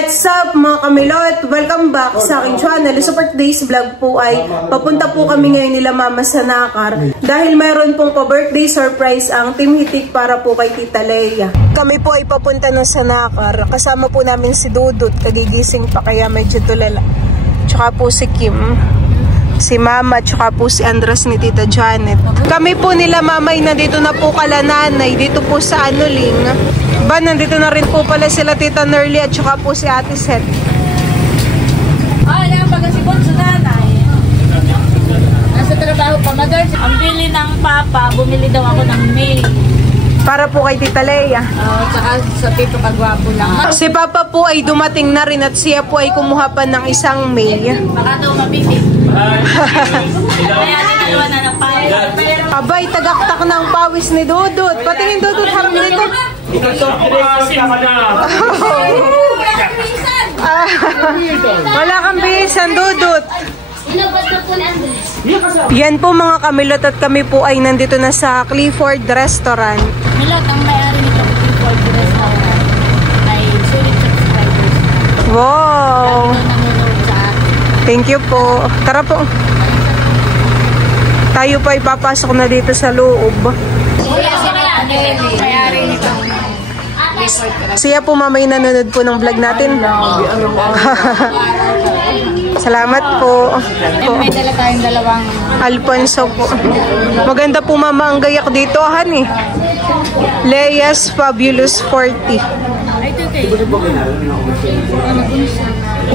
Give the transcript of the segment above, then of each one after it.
What's up mga kamilot? Welcome back sa aking channel. So for today's vlog po ay papunta po kami ngayon nila mama sa Nakar dahil mayroon pong pa-birthday surprise ang Team Hitik para po kay Tita Leia. Kami po ay papunta na sa Nakar. Kasama po namin si Dudut. Kagigising pa kaya medyo tulala. Tsaka po si Kim, si Mama, tsaka po si Andres ni Tita Janet. Kami po nila mamay nandito na po kala nanay dito po sa Anuling. Ba, nandito na rin po pala sila Tita Nerly at saka po si Ate Seth. Ayan, pagkasipon sa nanay. Nasa trabaho pa, mother. Ang bili ng papa, bumili daw ako ng May. Para po kay Tita Leia. Tsaka sa Tito Kagwapo lang. Si Papa po ay dumating na rin at siya po ay kumuha pa ng isang May. Baka daw mabibig. Kaya dinaluwa na ng pawis. Abay, tagaktak ng pawis ni Dudut. Patingin Dudut, harap dito. Wala kang bihisan, Dudut. Yan po mga kamilot at kami po ay nandito na sa Clifford Restaurant. Milot, ang may-ari nito Clifford Restaurant ay sulit subscribers. Wow! Thank you po. Tara po. Tayo pa ipapasok na dito sa loob. May-ari nito. Siya po mamay nanonood po ng vlog natin. Salamat po. May dala tayong dalawang Alfonso po. Maganda po mama ang gayak dito, han eh. Leia's Fabulous 40.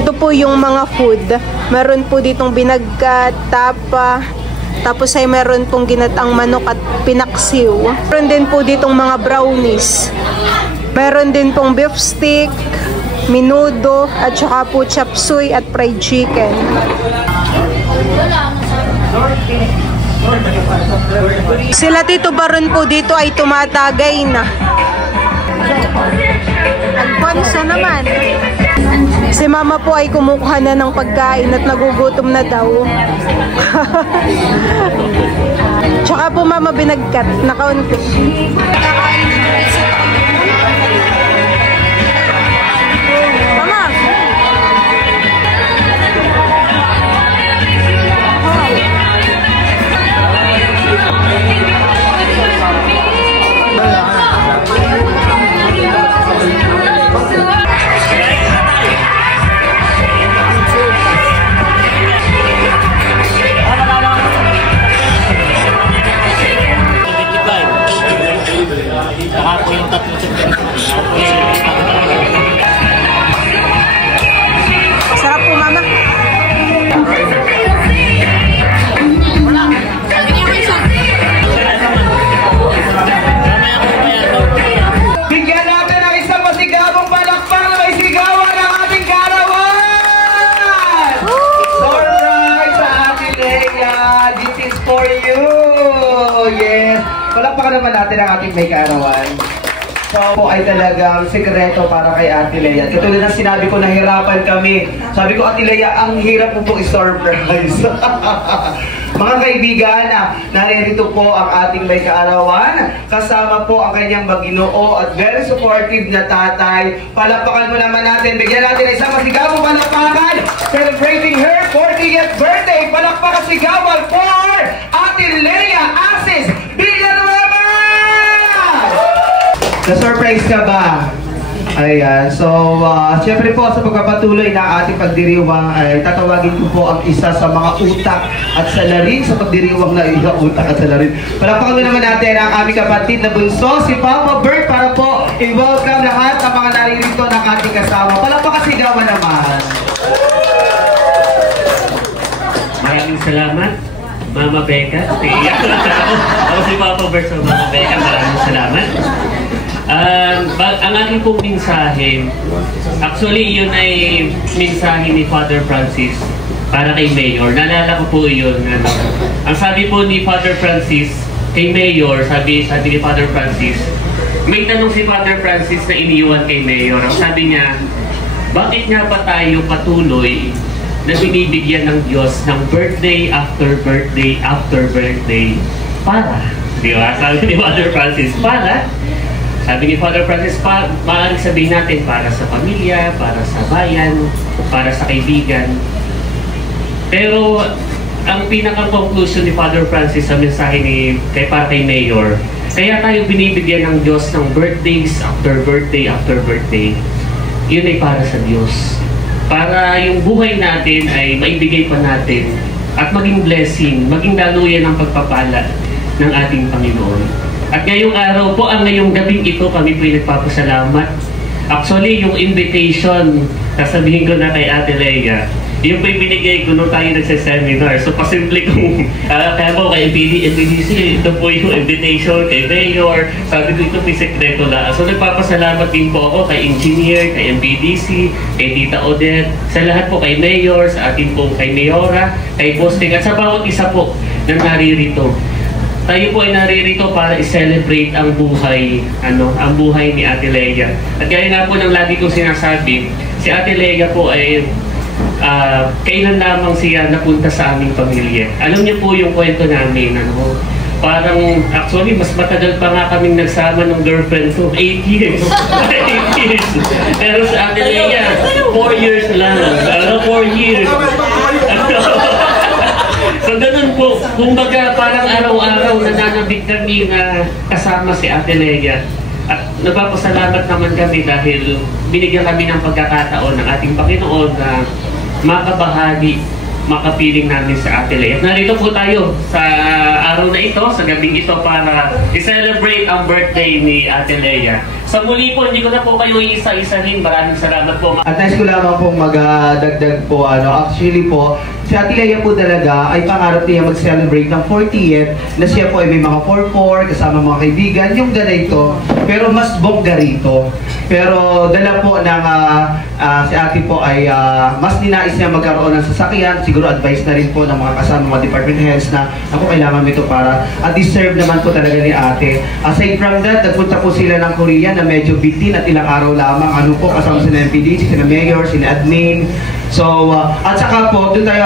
Ito po yung mga food. Meron po ditong binagkat, tapa, tapos ay meron pong ginatang manok at pinaksiw. Meron din po ditong mga brownies. Meron din pong beef stick, minudo, at saka po chop suey at fried chicken. Sila Tito Baron po dito ay tumatagay na. Alfonso naman. Si Mama po ay kumukuha na ng pagkain at nagugutom na daw. Tsaka po Mama binagkat na kaunti. Mama! Sarap po Mama. Bigyan natin ang isang masigabong palakpak na may sigawan ng ating karawan! Surprise sa ating Leia! This is for you! Yes! Palakpakan naman natin ang ating may karawan. So po ay talagang sekreto para kay Ate Leia. Katulad ng sinabi ko, nahirapan kami. Sabi ko, Ate Leia, ang hirap mo pong i-surprise. Mga kaibigan, narito po ang ating may kaarawan. Kasama po ang kanyang maginoo at very supportive na tatay. Palakpakan mo naman natin. Bigyan natin isang masigabong palakpakan. Celebrating her 40th birthday. Palakpakan sigawan for Ate Leia Asis Villanueva! Na-surprise ka ba? Ayan. So, siyempre po sa pagpapatuloy na ating pagdiriwang ay tatawagin ko po ang isa sa mga utak at salarin sa pagdiriwang na utak at salarin. Palakpakan naman natin ang aming kapatid na bunso, si Papa Bert, para po i-welcome lahat ng mga naririto ng ating kasama. Palakpakan sigawan naman. Maraming salamat, Mama Becca. Ako si Papa Bert sa Mama Becca. Maraming salamat. Ang aking pong mensahe, actually yun ay mensahe ni Father Francis para kay Mayor. Naalala ko po yun. Ang sabi po ni Father Francis kay Mayor, sabi ni Father Francis, may tanong si Father Francis na iniwan kay Mayor. Ang sabi niya, bakit nga ba tayo patuloy na binibigyan ng Diyos ng birthday after birthday after birthday? Para, di ba? Sabi ni Father Francis, para Sabi ni Father Francis, maaaring sabihin natin para sa pamilya, para sa bayan, para sa kaibigan. Pero ang pinaka-conclusion ni Father Francis sa mensahe para kay Mayor, kaya tayo binibigyan ng Diyos ng birthdays after birthday after birthday, yun ay para sa Diyos. Para yung buhay natin ay maibigay pa natin at maging blessing, maging daluyan ng pagpapala ng ating Panginoon. At ngayong araw po, ngayong gabing ito, kami po ay nagpapasalamat. Actually, yung invitation, sasabihin ko na kay Ate Leia, yung po binigay ko nung tayo nagsaseminar. So, pasimple kung kaya po kay MPDC, ito po yung invitation kay Mayor. Sabi ko ito may sekreto lang. So, nagpapasalamat din po ako kay Engineer, kay MPDC, kay Tita Odette, sa lahat po kay Mayor, sa atin po kay Mayora, kay Posting, at sa bawat isa po na naririto. Tayo po ay naririto para i-celebrate ang buhay, ang buhay ni Ate Leia. At gaya nga po ng lagi kong sinasabi, si Ate Leia po ay kailan lamang siya napunta sa aming pamilya. Alam niyo po yung kwento namin, parang actually mas matagal pa nga kaming nagsama ng girlfriend ko, 8 years. 8 years. Pero sa Ate Leia, 4 years lang. 4 years. So ganun po, kumbaga parang araw-araw nananabik kami na kasama si Ate Leia. At nagpapasalamat naman kami dahil binigyan kami ng pagkakataon ng ating Panginoon na makabahagi, makapiling namin sa Ate Leia. Narito po tayo sa araw na ito, sa gabing ito para i-celebrate ang birthday ni Ate Leia. Sa muli po, hindi ko na po kayo isa-isahin. Maraming salamat po. At nais ko lamang pong magdagdag po, actually po, si Ate Leia po talaga ay pangarap niya mag-celebrate ng 40th na siya po ay may mga 4-4 kasama mga kaibigan, yung ganito, pero mas bongga rito. Pero dala po ng si Ate po ay mas ninais niya magkaroon ng sasakyan, siguro advice na rin po ng mga kasama mga department heads na ako kailangan ito para deserve naman po talaga ni Ate. Aside from that, nagpunta po sila ng Korea na medyo bitin at ilang araw lamang, po kasama sila MPD, sila Mayor, sila Admin. So, at saka po, doon tayo,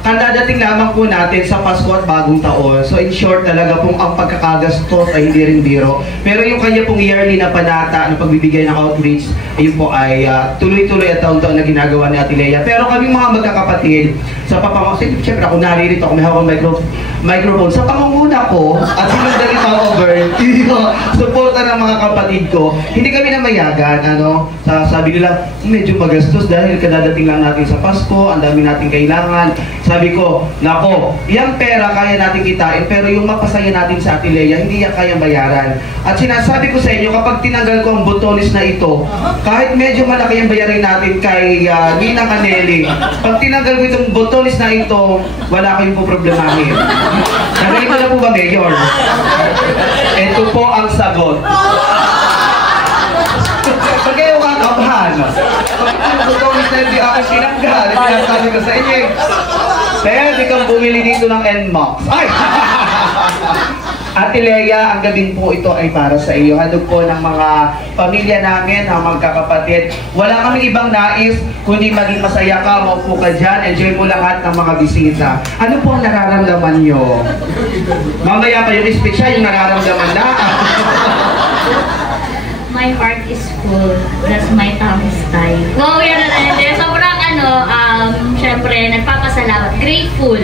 kandadating lamang po natin sa Pasko at Bagong Taon. So, in short, talaga pong ang pagkakagastos ay hindi rin biro. Pero yung kanya pong yearly na panata, na pagbibigay ng outreach, ayun po ay tuloy-tuloy at taon-taon na ginagawa ni Ate Leia. Pero kaming mga magkakapatid, sa papangusip, siyempre ako naririto, ako may hawak microphone. Sa pangunguna ko, at sinundan ni Papa Bert, suporta ng mga kapatid ko, hindi kami namayagan, sabi nila, medyo magastos dahil kadadating lang natin sa Pasko, ang dami natin kailangan. Sabi ko, nako, yung pera kaya natin kitain, pero yung mapasaya natin sa Ate Leia, hindi yan kayang bayaran. At sinasabi ko sa inyo, kapag tinanggal ko ang botones na ito, kahit medyo malaki ang bayarin natin kay Ninang Aneli, pag tinanggal ko itong botones na ito, wala kayong po problemahin. Nagaling ko na po ba, Mayor? Ito po ang sagot. Pag kayo kakaphan, botones na hindi ako sinanggal, sinasabi ko sa inyo, pwede kang bumili dito ng NMAX. Ay! Ate Leia, ang gabing po ito ay para sa iyo. Handog po ng mga pamilya namin, ng magkakapatid. Wala kaming ibang nais, kundi maging masaya ka, maupo ka dyan, enjoy mo lahat ng mga bisita. Ano po ang nararamdaman nyo? Mamaya pa yung speech siya, yung nararamdaman na. My heart is full. That's my tummy style. Wow, yan na. Sobrang syempre, nagpapasalamat. Grateful.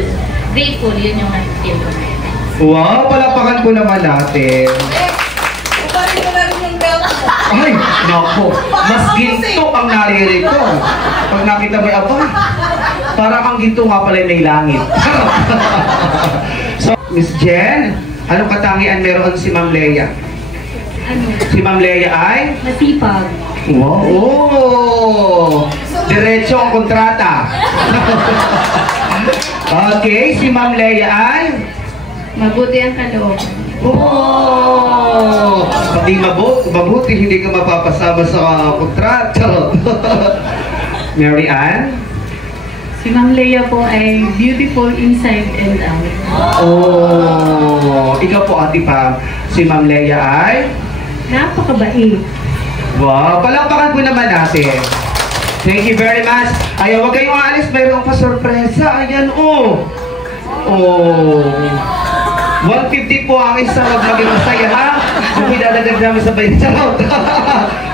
Grateful, yun yung feel ko. Wow, palakpakan po naman natin. Ay, naku, mas ginto ang naririto. Pag nakita mo yung parang ang ginto nga pala may langit. So, Miss Jen, anong katangian meron si Ma'am Leia? Si Ma'am Leia ay? Masipag. Wow, oh, diretso ang kontrata. Okay, si Ma'am Leia ay? Mabuti ang kalooban. Oh! Pati mabuti, hindi ka mapapasama sa kontrata. Mary Ann? Si Ma'am Leia po ay beautiful inside and out. Oh! Ikaw po, Ate Pam. Si Ma'am Leia ay? Napakabait. Wow! Palakpakan po naman natin. Thank you very much. Ayaw, huwag kayong aalis. Mayroong pa-sorpresa. Ayan, oh! Oh! 150 po ang isa, wag maging masaya ha. Kung idadagdag namin sa bayan. Charot.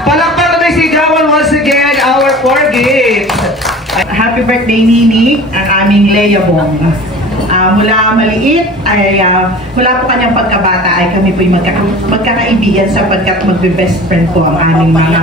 Palakpakan na sigawan once again, our 4 gifts. Happy birthday, Nini, ang aming Lea Bong. Mula maliit, mula po kanyang pagkabata ay kami po yung magkakaibigan sapagkat magbe-best friend po ang aming mga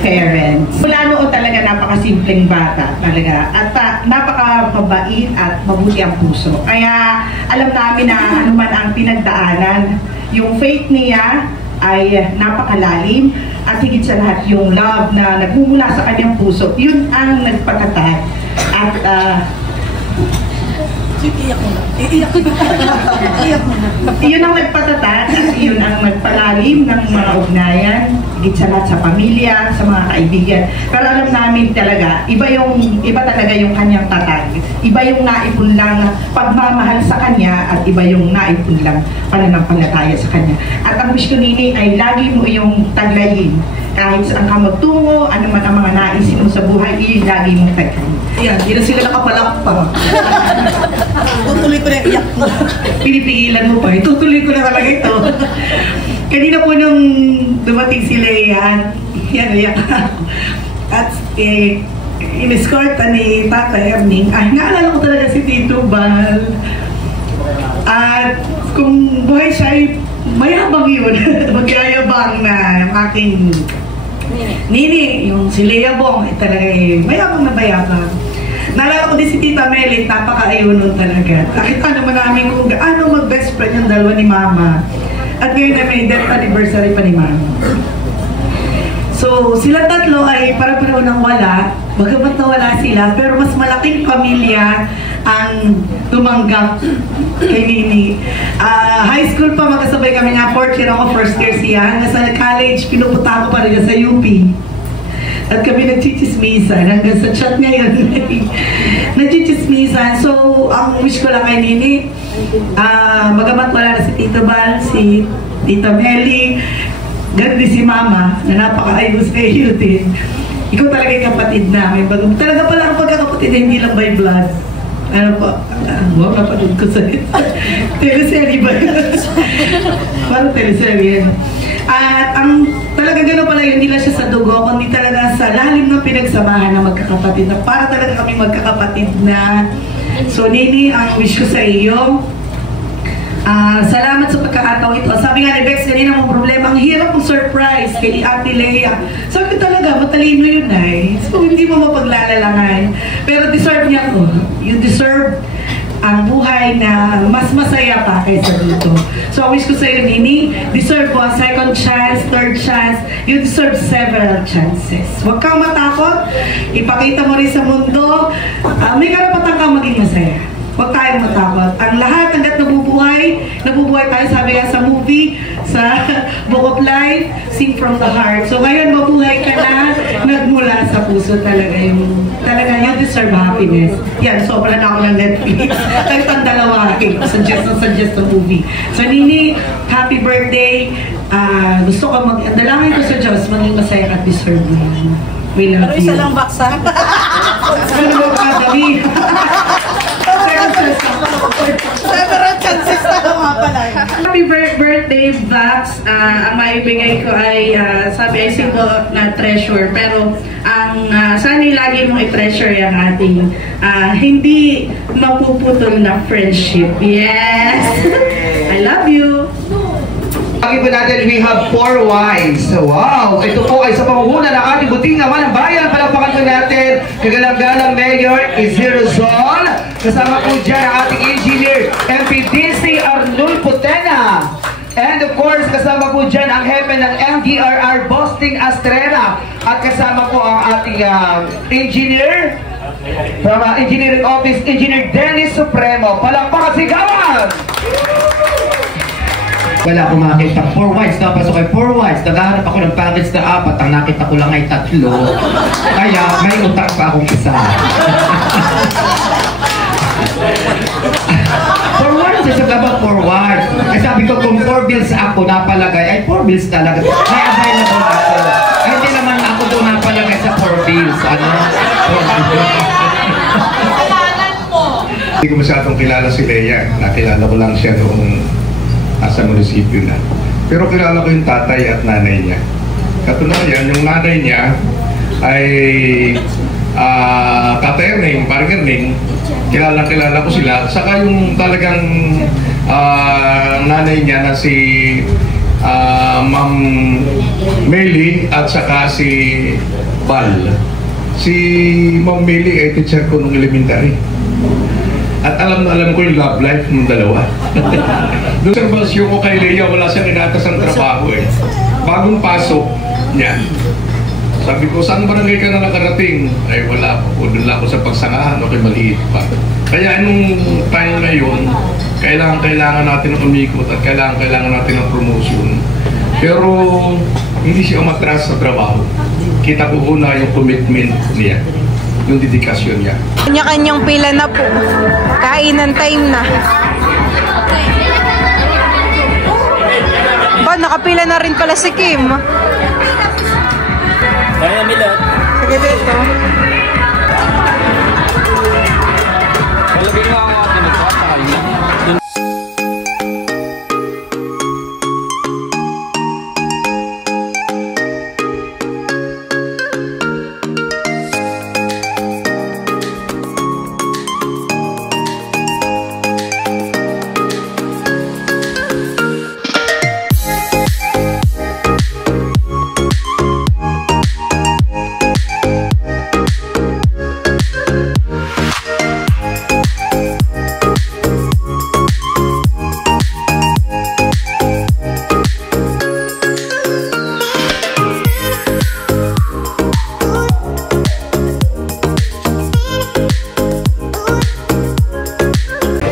parents. Mula noon talaga napakasimpleng bata talaga at napakababait at mabuti ang puso. Kaya alam namin na anuman ang pinagdaanan, yung faith niya ay napakalalim at higit sa lahat yung love na nagmumula sa kanyang puso, yun ang nagpatatag at yun ang nagpatatag at yun ang nagpalalim ng mga ugnayan, higit sa lahat sa pamilya, sa mga kaibigan. Pero alam namin talaga, iba talaga yung kanyang tatag. Iba yung naipon lang pagmamahal sa kanya at iba yung naipon lang pananampalataya sa kanya. At ang wish ko, Nini, ay lagi mo yung taglayin. Kahit saan ka magtungo, ano man ang mga naisin mo sa buhay, lagi mong taglayin. Yan, hindi na sila nakapalakpa. Tutuloy ko na iyak mo. Pinipigilan mo pa, tutuloy ko na talaga ito. Kanina po nung dumating si Lea, yan, iyak ako. At in-escort ni Tata Erning, ay naalala ko talaga si Tito Bal. At kung buhay siya ay mayabang yun, magyayabang na aking Nini, yung si Lea Bong, ay talaga mayabang na bayabang. Naalala ko din si Tita Melit, napaka-ayo nun talaga. Nakita naman namin kung gaano mag-best friend yung dalawa ni Mama. At ngayon na may death anniversary pa ni Mama. So, sila tatlo ay para-para nang wala, bagamat nawala sila, pero mas malaking pamilya ang tumanggap kay Nini. High school pa, magkasabay kami nga, 4th year ako, 1st year siya. Nasa college, pinupunta ko pa rin sa UP. At kami nagchichismisan hanggang sa chat ngayon. Nagchichismisan. So, ang wish ko lang kay Nini, magamat wala na si Tito Bal, si Tita Meli, ganun din si Mama, na napaka-ayos kayo din. Ikaw talaga yung kapatid namin. Talaga pala ang pagkakapatid, hindi lang by blood. Ano po? Wow, napanood ko sa teleserye ba? Parang teleserye. At ang talaga gano'n pala yun, hindi lang siya sa dugo, kundi talaga sa lalim ng pinagsamahan ng magkakapatid na para talaga kami magkakapatid na. So Nini, ang wish ko sa iyo, salamat sa pagkakataon ito. Sabi nga ni Bex, kanina mong problema, ang hirap ng surprise kay Ate Lea. Sabi ko talaga, matalino yun ay. So hindi mo mapaglalalangan. Pero deserve niya ko. You deserve ang buhay na mas masaya pa kaysa dito. So, I wish ko sa'yo, Nini, deserve mo a second chance, third chance, you deserve several chances. Huwag kang matakot, ipakita mo rin sa mundo, may karapatan kang maging masaya. Huwag tayong matakot. Ang lahat, hanggat nabubuhay tayo, sabi nga sa movie, sa Book of Life, sing from the heart. So ngayon, mabuhay ka na, nagmula sa puso talaga yung, talaga you deserve happiness. Yan, sobra na ako ng Netflix. Tagtang dalawa, suggest the movie. So Nini, happy birthday. Gusto ko dalangin ko sa Diyos, maging masaya at deserve mo yan. We love you. Pero isa lang baksa. Ano ba kadami? Several chances na nga pala. Happy birthday, Vax. Ang maibigay ko ay, sabi ay single na treasure. Pero ang sana lagi mong i-treasure yung ating hindi mapuputol na friendship. Yes! I love you! Pag-iba natin, we have 4 wives. Wow! Ito po ay sa pangunguna ng ating buting naman ang bayan. Palapakan po natin, kagalang-galang Mayor Isidro Zon. Kasama po dyan ang ating engineer, MPDC Arnul Putena. And of course, kasama po dyan ang hepe ng MDRR Bosting Astrera. At kasama po ang ating engineer from Engineering Office, Engineer Dennis Supremo. Palakpakan sigawan! Wala akong makita 4 wives, napasok ay 4 wives. Naghahanap ako ng package na 4, ang nakita ko lang ay 3. Kaya may utang pa akong isa. 4 wives, isa about 4 wives. Ay sabi ko kung 4 bills ako napalagay, ay 4 bills talaga. May available ako. Ay hindi naman ako doon napalagay sa 4 bills. Ano? Hindi ko masyadong kilala si Lea. Nakilala ko lang siya noong nasa munisipyo na. Pero kilala ko yung tatay at nanay niya. Katunayan, yung nanay niya ay Tata Erning, parang Erning, kilala ko sila. Saka yung talagang nanay niya na si Ma'am Meli at saka si Bal. Si Ma'am Meli ay teacher ko nung elementary. At alam na alam ko yung love life ng dalawa. Doon sa basyo ko kay Leia, wala siyang inatas ang trabaho eh. Bagong pasok niya. Sabi ko, saan barangay ka na nakarating? Ay wala po, doon lang ako sa pagsangahan, okay, maliit pa. Kaya nung time na yun, kailangan natin ng umikot at kailangan natin ng promotion. Pero hindi siya umatras sa trabaho. Kita ko una yung commitment niya, yung dedikasyon niya. Kanya-kanyang pila na po. Kainan time na. Ba, nakapila na rin pala si Kim. Kaya Milot. Sige dito. Palagay mo ang atin ito.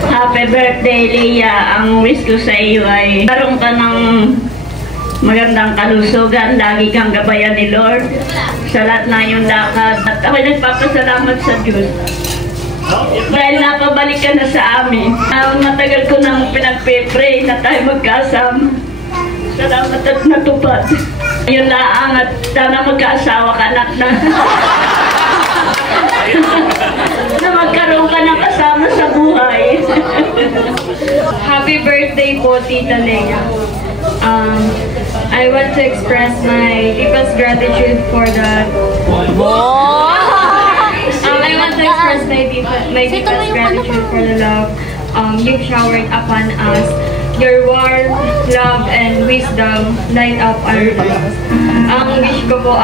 Happy birthday, Leia. Ang wish ko sa iyo ay karoon ka ng magandang kalusugan. Lagi kang gabayan ni Lord sa lahat na iyong lakad. At ako'y nagpapasalamat sa Diyos dahil napabalik ka na sa amin. Matagal ko nang pinagpe-pray na tayo magkasama. Salamat at natupad. Yun lang at sana magkaasawa ka na na magkaroon ka ng kasama sa buhay. Happy birthday po, Tita Leia. I want to express my deepest gratitude for the... I want to express my deepest gratitude for the love you've showered upon us. Your warmth, love, and wisdom light up our lives. Ang wish ko po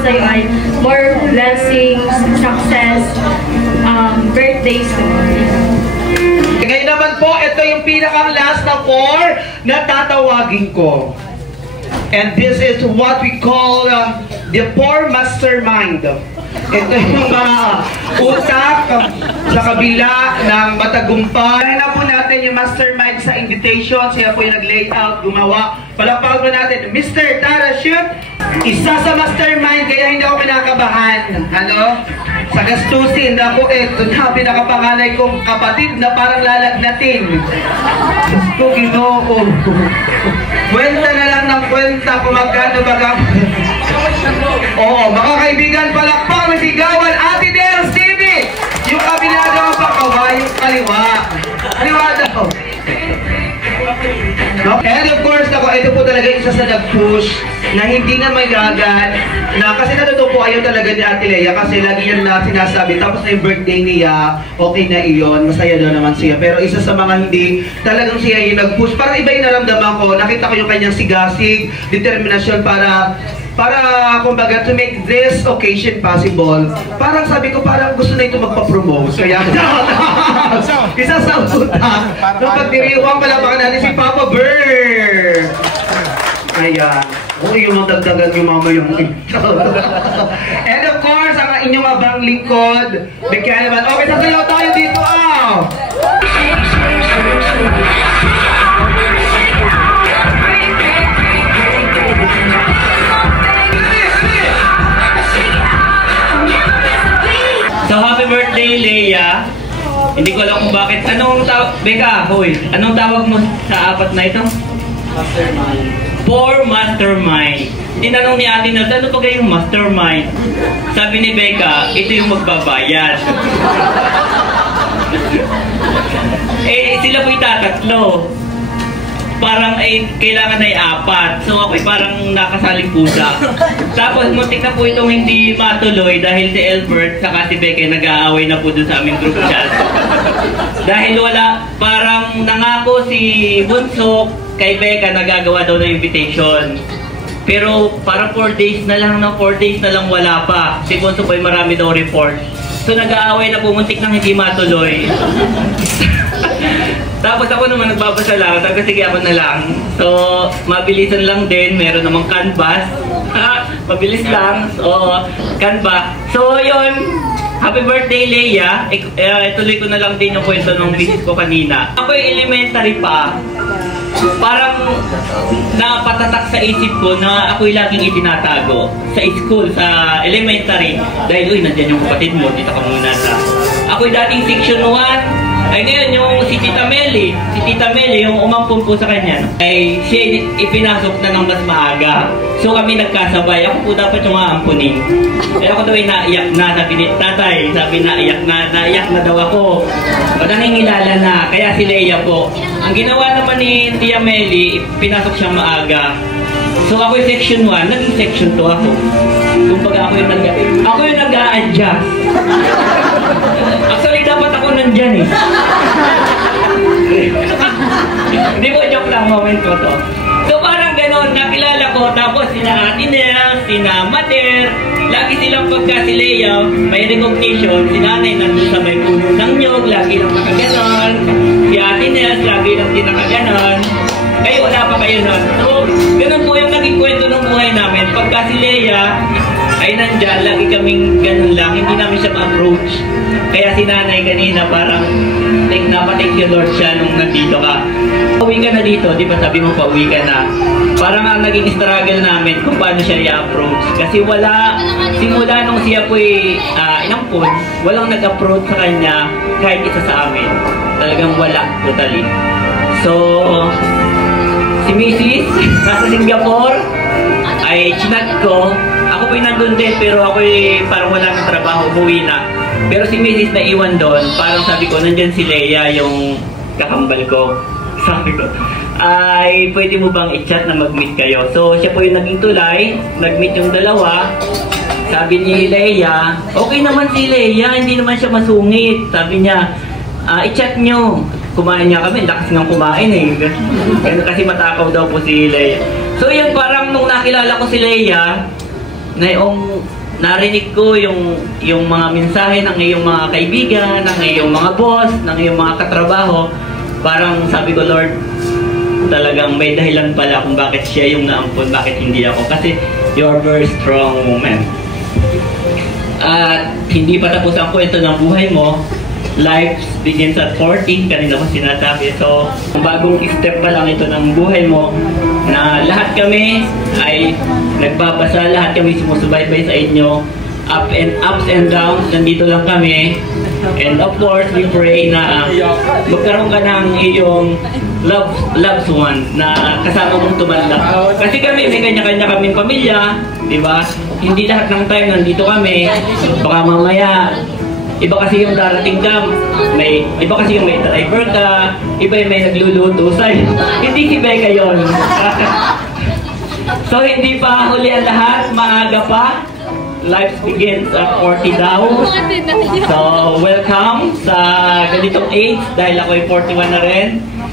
sa iyo ay more blessings, success, birthdays to Ngayon naman po, ito yung pinakang last na 4 na tatawagin ko. And this is what we call the 4 mastermind. Ito yung mga utak sa kabila ng matagumpay. Kaya po natin yung mastermind sa invitation. Siya po yung nag-layout, gumawa. Palapag po natin, Mr. Tarashoot, isa sa mastermind, kaya hindi ako pinakabahan. Ano? Sa gastusin na po ito na pinakapanganay kong kapatid na parang lalagnatin. Gusto Ginoo. Kwenta na lang ng kwenta kung magkano baga. Oo, mga kaibigan, palakpak na sigawan, Ate Dels TV! Yung kabinado ang pakawa, yung kaliwa. Kaliwa daw. No? And of course, ito po talaga isa sa nag-push na hindi na may gagat na kasi natutupo ayaw talaga ni Ate Leia kasi lagi yan na sinasabi tapos na yung birthday niya, okay na iyon, masaya daw naman siya. Pero isa sa mga hindi, talagang siya yung nag-push. Parang iba yung naramdaman ko, nakita ko yung kanyang sigasig, determinasyon para kumbaga to make this occasion possible. Parang sabi ko, parang gusto na ito magpa-promote. Kaya, isa sa utak. Nung pagdiriwang palabakan natin si Papa Bear. Ayan. Huwag yung magdagdagan yung mama yung And of course, ang inyong abang lingkod, bigyan naman. Okay, sasayaw tayo dito. So, happy birthday, Leia. Hindi ko alam kung bakit. Anong tawag? Becca, hoy. Anong tawag mo sa apat na ito? Mastermind. 4 mastermind. Tinanong ni Ate Nels, ano pa kayong mastermind? Sabi ni Becca, ito yung magbabayad. Sila po itatatlo. parang ay kailangan ay 4. So ako'y parang nakasaling pusa. Tapos muntik na po itong hindi matuloy dahil si Albert saka si Becca nag-aaway na po dun sa aming group chat. Dahil wala, parang nangako si Bunso kay Becca nagagawa daw ng invitation. Pero parang 4 days na lang wala pa. Si Bunso po ay marami daw report. So nag-aaway na po, muntik nang hindi matuloy. Tapos ako naman nagbabasa lang, sabi ko sige ako na lang. So, mabilisan lang din, meron namang canvas. Mabilis lang, so, canvas. So, yun, happy birthday, Leia. Ituloy ko na lang din yung kwento ng visit ko kanina. Ako'y elementary pa. Parang napatatak sa isip ko na ako'y laging itinatago sa school, sa elementary. Dahil, uy, nandiyan yung kapatid mo, dito ka muna sa... Ako'y dating section 1. Ay ngayon, yung si Tita Meli, yung umampun po sa kanya, ay siya ipinasok na ng mas maaga. So kami nagkasabay, ako po dapat yung aampunin. Eh ako daw ay naiyak na, sabi ni tatay, naiyak na daw ako. O nangingilala na, kaya si Leia po. Ang ginawa naman ni Tia Meli, pinasok siya maaga. So ako yung section 1, naging section 2 ako. Kumbaga ako yung nag-a-adjust. Actually, dapat ako nandyan eh. Hindi po, joke lang, moment ko to. So parang ganon, nakilala ko, tapos sina Ate Nels, sina Mater, lagi silang pagka si Leia, may recognition, si nanay nandun sa may puno ng nyog, lagi lang nakaganon. Si Ate Nels, lagi lang din nakaganon. Kayo, wala pa kayo nun. So, ganun po yung naging kwento ng buhay namin. Pagka si Leia ay nandyan, lagi kaming ganun lang, hindi namin siya ma-approach. Kaya si nanay kanina parang napatake you Lord siya nung nandito ka. Pauwi ka na dito, di ba sabi mo pauwi ka na? Parang ang naging struggle namin kung paano siya i-approach. Kasi wala, simula nung siya po'y inampun, walang nag-approach sa kanya kahit isa sa amin. Talagang wala, totally. So, si Mrs. nasa Singapore ay chinag ko. Ako po'y nandun din pero ako'y parang wala ng trabaho, umuwi na. Pero si Mrs. na iwan doon, parang sabi ko, nandyan si Leia, yung kakambal ko. Sabi ko, ay pwede mo bang i-chat na mag-meet kayo? So siya po yung naging tulay, nag-meet yung dalawa. Sabi ni Leia, okay naman si Leia, hindi naman siya masungit. Sabi niya, i-chat nyo. Kumain niya kami, lakas ng kumain eh. Kasi matakaw daw po si Leia. So yun, parang nung nakilala ko si Leia, na yung narinig ko yung mga mensahe ng iyong mga kaibigan, ng iyong mga boss, ng iyong mga katrabaho, parang sabi ko, Lord, talagang may dahilan pala kung bakit siya yung naampun, bakit hindi ako. Kasi you're a very strong woman. At hindi pa tapos ang kwento ng buhay mo. Life begins at 14, kanina ko sinasabi. So, bagong step pa lang ito ng buhay mo na lahat kami ay nagbabasa, lahat kami sumusubaybay sa inyo. Ups and downs, nandito lang kami. And of course, we pray na magkaroon ka ng iyong loved one na kasama mong tumanda. Kasi kami, may kanya-kanya kaming pamilya, di ba? Hindi lahat ng time nandito kami. Baka mamaya, iba kasi yung darating ka, iba kasi yung may driver ka, iba yung may nagluluto sa'yo. Hindi si Becca yun. So hindi pa huli ang lahat, maaga pa. Life begins at 40 daw. So welcome sa ganitong age dahil ako ay 41 na rin.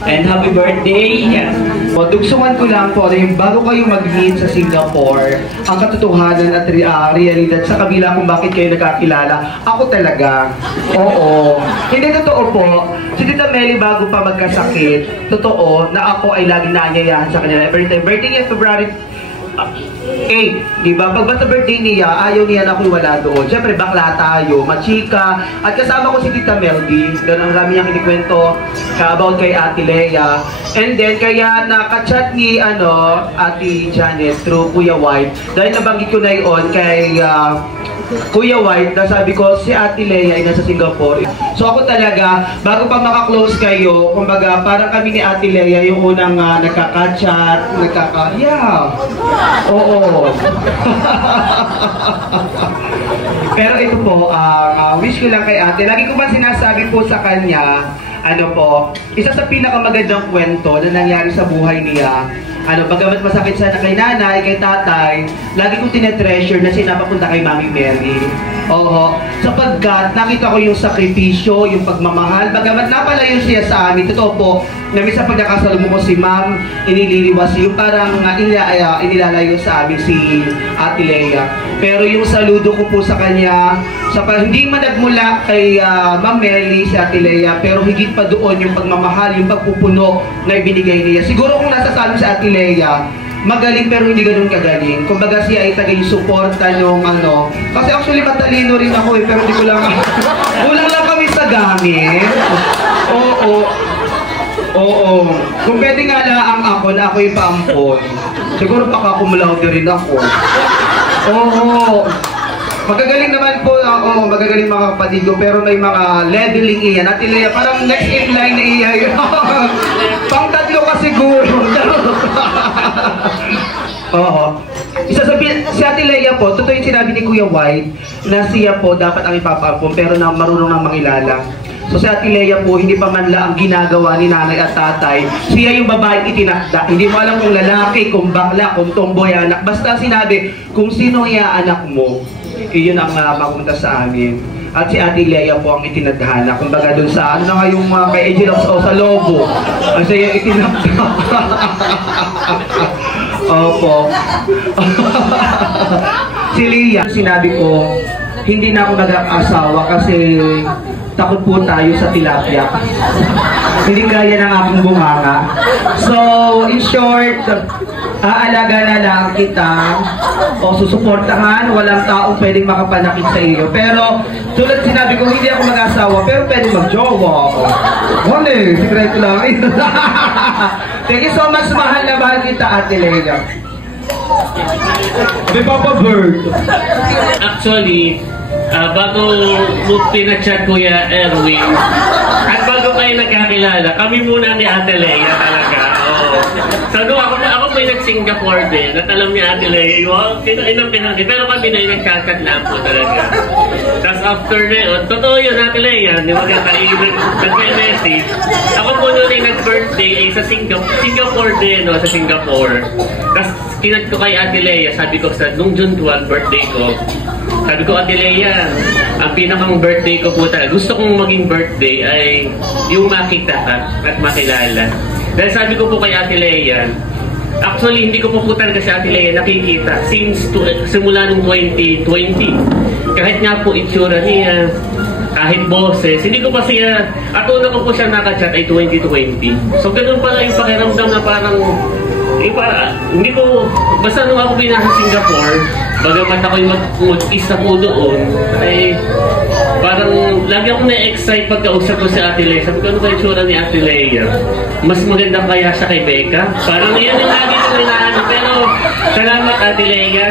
And happy birthday. Yes. O, dugsungan ko lang po rin, bago kayo mag-meet sa Singapore, ang katotohanan at realidad sa kabila kung bakit kayo nagkakilala, ako talaga. Oo. Hindi totoo po. Si Tita Meli bago pa magkasakit, totoo na ako ay laging naanyayahan sa kanya. Birthday niya February 8, diba? Pag basta birthday niya, ayaw niya na ako'y wala doon. Siyempre, bakla tayo, machika. At kasama ko si Tita Meldy. Ganun ang dami niyang kinikwento about kay Ate Leia. And then, kaya nakachat ni Ate Janet through Kuya White. Dahil nabanggit ko na yun kay Kuya White, na sabi ko, si Ate Leia ay nasa Singapore. So ako talaga, bago pa makaklose kayo, kumbaga, parang kami ni Ate Leia yung unang nagkaka-chat, yeah. Oo. Pero ito po, wish ko lang kay Ate. Lagi ko ba sinasabi po sa kanya, ano po, isa sa pinakamagandang kwento na nangyari sa buhay niya, bagamat masakit sana kay nanay, kay tatay, lagi kong tinetreasure na sinapapunta kay Mami Mary. Oo, sapagkat nakita ko yung sakripisyo, yung pagmamahal, bagamat napalayo siya sa amin, totoo po, na minsan pag nakasalubong ko si Ma'am, inililiwas yung parang inilalayo sa amin si Ate Lea. Pero yung saludo ko po sa kanya, hindi man nagmula kay Ma'am Mary, si Ate Lea, pero higit pa doon yung pagmamahal, yung pagpupuno na ibinigay niya. Siguro kung nasa salmo si Ate Lea, magaling pero hindi ganun kagaling. Kumbaga siya ay tagay-suporta yung kasi actually matalino rin ako pero hindi ko lang, kulang lang kami sa gamit. Oo. Kung pwede nga lang ako na ako yung paampon, siguro pakakumulaw din rin ako. Oo. Magagaling naman po ako, magagaling mga kapatid ko, pero may mga leveling iyan. Ate Lea, parang next in line na iyan. Pang tatlo ka siguro. Oo. Si Ate Lea po, totoo yung sinabi ni Kuya White, na siya po dapat ang ipapaampon, pero na marunong ng mangilala. So si Ate Lea po, hindi pa man lang ang ginagawa ni nanay at tatay. Siya yung babaeng itinakda. Hindi mo alam kung lalaki, kung bakla, kung tomboy anak. Basta sinabi, kung sino anak mo, iyon ang mapunta sa amin. At si Ate Lea po ang itinadhana. Kumbaga dun sa, na nga yung mga kay Angel of sa Lobo. Kasi yung itinakda. Opo. Si Lea, sinabi ko, hindi na ako nag-asawa kasi takot po tayo sa tilapia. Hindi kaya ng aking bunganga. So, in short, aalaga na lang kita o susuportahan, walang taong pwedeng makapanakit sa iyo. Pero, tulad sinabi ko, hindi ako mag-asawa, pero pwede mag-jowa ako. Wala, sikreto lang. Thank you so much, mahal na mahal kita, Ate Lea. May Papa Bird. Actually, bago mo pinachat Kuya Erwin, at bago kayo nagkakilala, kami muna ni Ate Lea talaga. So, ako po yung nag-Singapore din, at alam ni Ate Lea, inang pinangkin, pero kami na yung nagchat lang po talaga. Tapos after na yun, totoo yun, Ate Lea, di ba kayo nag-message. Ako po nun yung nag-birthday sa Singapore din, sa Singapore. Tapos kinat ko kay Ate Lea, sabi ko nung June 12, birthday ko, sabi ko, Ate Lea, ang pinakang birthday ko po talaga, gusto kong maging birthday ay yung makita ka at makilala. Dahil sabi ko po kay Ate Lea, actually hindi ko po talaga si Ate Lea nakikita since simula nung 2020. Kahit nga po itsura niya, kahit boses, hindi ko pa siya, at una ko po siya nakachat ay 2020. So ganun pala yung pakiramdam na parang, hindi ko, basta nung ako pinasa Singapore, bagamat ako yung mag-isa po doon, ay parang lagi ako na-excite pagkausap ko si Ate Lea. Sabi ko, ano ba yung tsura ni Ate Lea? Mas maganda kaya siya kay Becca? Parang yan yung lagi ko inaano. Pero salamat, Ate Lea.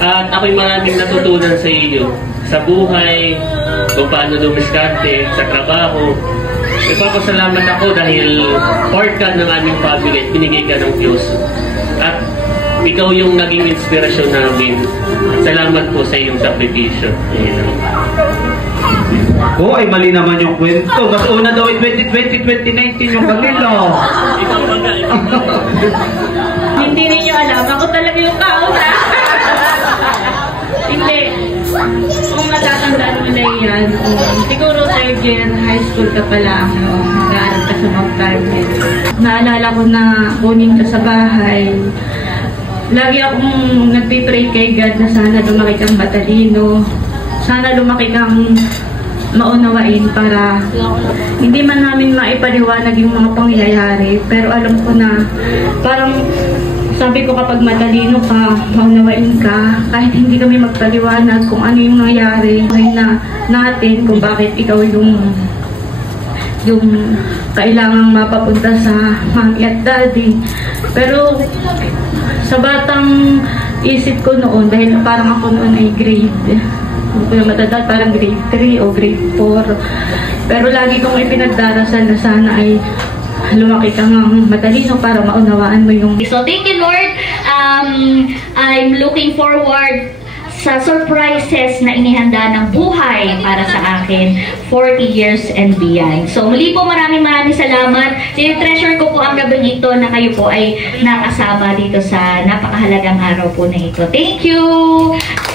At ako'y maraming natutunan sa iyo. Sa buhay, kung paano dumiskarte, sa trabaho. Nagpapasalamat ako dahil part ka ng aming family at binigay ka ng Diyos. At ikaw yung naging inspirasyon namin. Salamat po sa iyong sakripisyo. Ay mali naman yung kwento. Mas una daw ay 2020, 2019 yung kanila. Ikaw ba nga? Hindi ninyo alam. Ako talaga yung kauna. Hindi. Kung matatandaan mo na yan, siguro third year high school ka pa lang, nag-aaral ka sa Mount Carmel. Naalala ko na kunin ka sa bahay. Lagi akong nagpipray kay God na sana lumaki kang matalino. Sana lumaki kang maunawain para hindi man namin maipaliwanag yung mga pangyayari. Pero alam ko na parang sabi ko kapag matalino ka, maunawain ka, kahit hindi kami magpaliwanag kung ano yung nangyari na natin, kung bakit ikaw yung kailangang mapapunta sa mami at daddy. Pero sa batang isip ko noon, dahil parang ako noon ay grade, hindi ko na matandaan, parang grade 3 o grade 4. Pero lagi kong ipinagdarasal na sana ay lumaki kang matalino para maunawaan mo yung... So thank you, Lord. I'm looking forward sa surprises na inihanda ng buhay para sa akin 40 years and beyond. So muli po maraming salamat. Treasure ko po ang gabing ito na kayo po ay nakasama dito sa napakahalagang araw po na ito. Thank you!